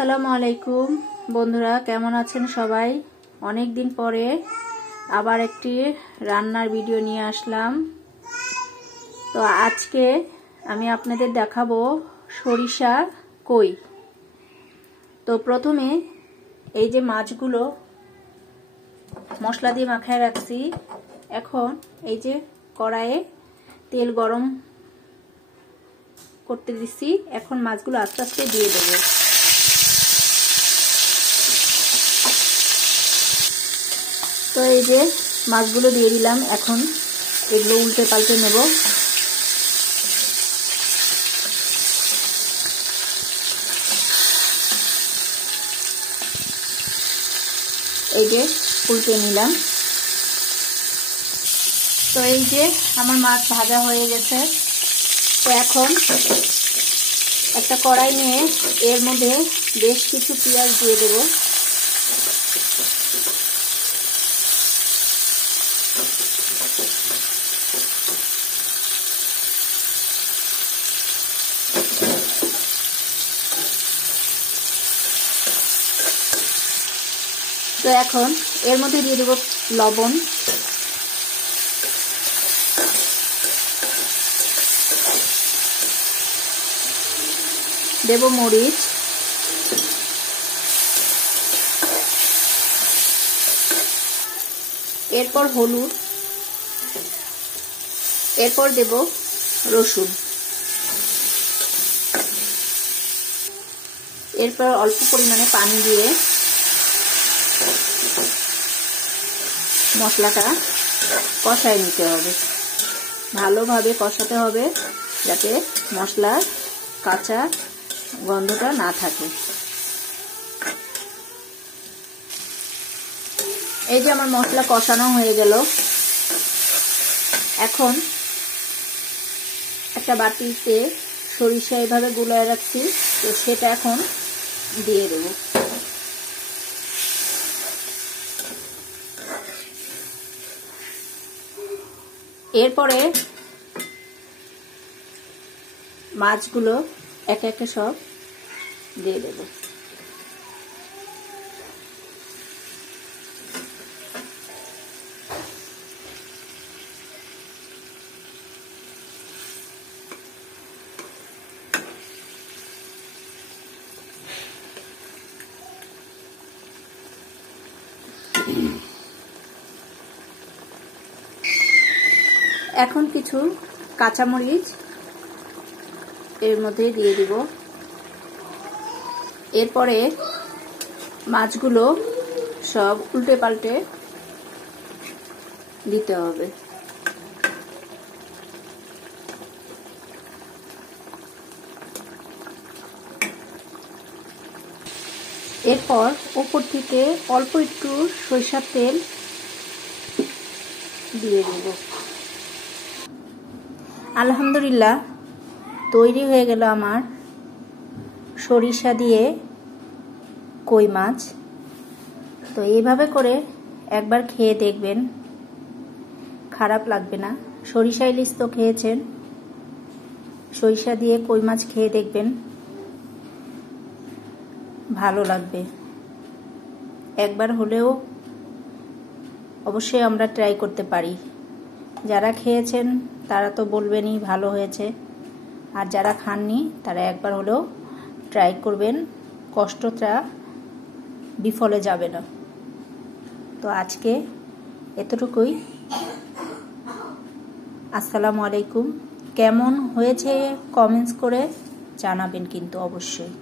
আসসালামু আলাইকুম বন্ধুরা, কেমন আছেন সবাই? অনেক দিন পরে আবার একটি রান্নার ভিডিও নিয়ে আসলাম। তো আজকে আমি আপনাদের দেখাবো সরিষা কই। তো প্রথমে এই যে মাছগুলো মশলা দিয়ে মাখায় রাখছি। এখন এই যে কড়াইয়ে তেল গরম করতে দিচ্ছি। এখন মাছগুলো আস্তে আস্তে দিয়ে দেবো। তো এই যে মাছগুলো দিয়ে দিলাম। এখন এগুলো উল্টে পাল্টে নেব। এই যে উল্টে নিলাম। তো এই যে আমার মাছ ভাজা হয়ে গেছে। তো এখন একটা কড়াই নিয়ে এর মধ্যে বেশ কিছু পেঁয়াজ দিয়ে দেব। তো এখন এর মধ্যে দিয়ে দেব লবণ, দেব মরিচ, এরপর হলুদ, এরপর দেব রসুন, এরপর অল্প পরিমাণে পানি দিয়ে মশলাটা কষায় নিতে হবে। ভালোভাবে কষাতে হবে যাতে মশলার কাঁচা গন্ধটা না থাকে। এই যে আমার মশলা কষানো হয়ে গেল। এখন একটা বাটিতে সরিষা এভাবে গুলায় রাখছি, তো সেটা এখন দিয়ে দেব। এরপরে মাছগুলো একে একে সব দিয়ে দেব। এখন কিছু কাঁচামরিচ এর মধ্যে দিয়ে দিব। এরপরে মাছগুলো সব উল্টে পাল্টে দিতে হবে। এরপর উপর থেকে অল্প একটু সরিষার তেল দিয়ে দেব। আলহামদুলিল্লাহ, তৈরি হয়ে গেল আমার সরিষা দিয়ে কই মাছ। তো এইভাবে করে একবার খেয়ে দেখবেন, খারাপ লাগবে না। সরিষা ইলিশ তো খেয়েছেন, সরিষা দিয়ে কই মাছ খেয়ে দেখবেন, ভালো লাগবে। একবার হলেও অবশ্যই আমরা ট্রাই করতে পারি। যারা খেয়েছেন তারা তো বলবেনই ভালো হয়েছে, আর যারা খাননি তারা একবার হলেও ট্রাই করবেন। কষ্টটা বিফলে যাবে না। তো আজকে এতটুকুই। আসসালামু আলাইকুম। কেমন হয়েছে কমেন্টস করে জানাবেন কিন্তু অবশ্যই।